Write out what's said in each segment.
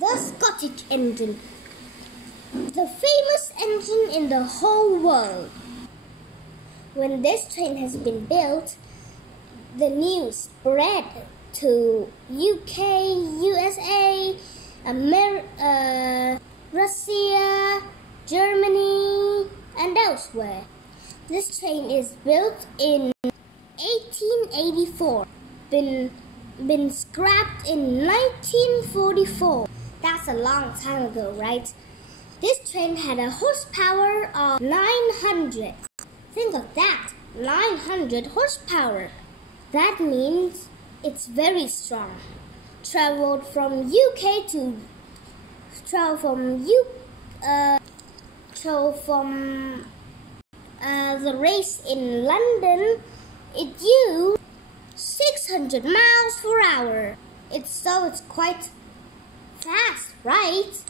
The Scottish engine, the famous engine in the whole world. When this train has been built, the news spread to UK, USA, Russia, Germany, and elsewhere. This train is built in 1884, been scrapped in 1944. That's a long time ago, right? This train had a horsepower of 900. Think of that, 900 horsepower. That means it's very strong. Traveled from the race in London. It used 600 miles per hour. It's quite fast, right?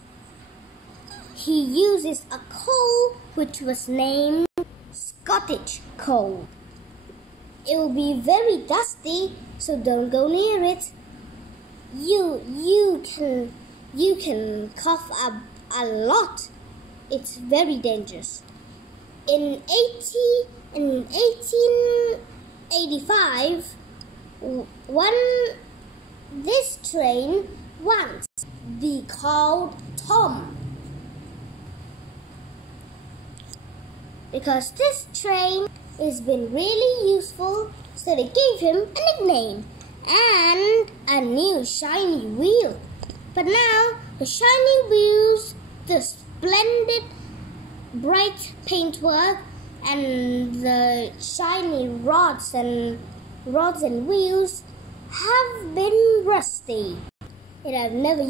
He uses a coal which was named Scottish coal. It will be very dusty, so don't go near it. You can cough up a lot. It's very dangerous. In 1885, this train once be called Tom, because this train has been really useful, so they gave him a nickname and a new shiny wheel. But now the shiny wheels, the splendid bright paintwork, and the shiny rods and wheels have been rusty. It has never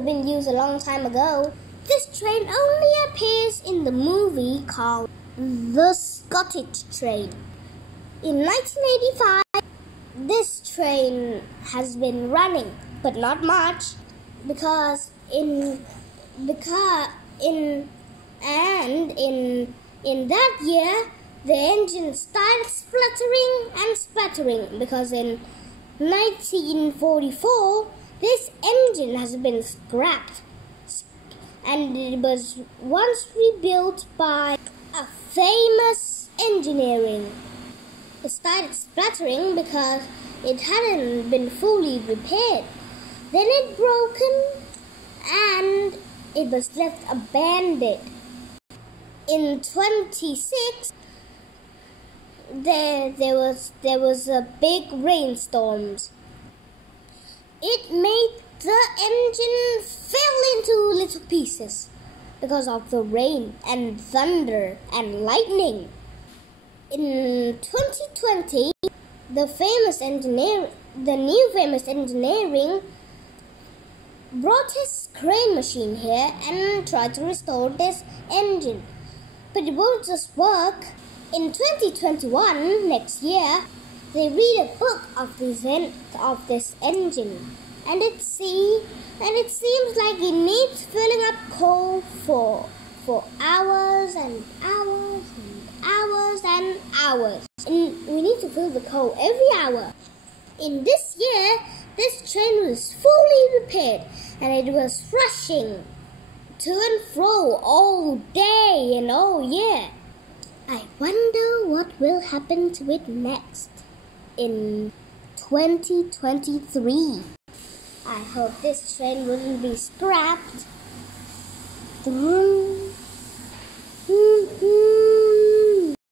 been used a long time ago. This train only appears in the movie called The Scottish Train. In 1985, this train has been running, but not much, because in that year the engine started sputtering, because in 1944 this engine has been scrapped, and it was once rebuilt by a famous engineering. It started sputtering because it hadn't been fully repaired. Then it broken and it was left abandoned. In 26, there was a big rainstorm. It made the engine fell into little pieces because of the rain and thunder and lightning. In 2020, the new famous engineering brought his crane machine here and tried to restore this engine. But it won't just work. In 2021, next year, they read a book of this engine, and it seems like it needs filling up coal for hours and hours and hours and hours. And we need to fill the coal every hour. In this year, this train was fully repaired, and it was rushing to and fro all day and all year. I wonder what will happen to it next in 2023. I hope this train wouldn't be scrapped.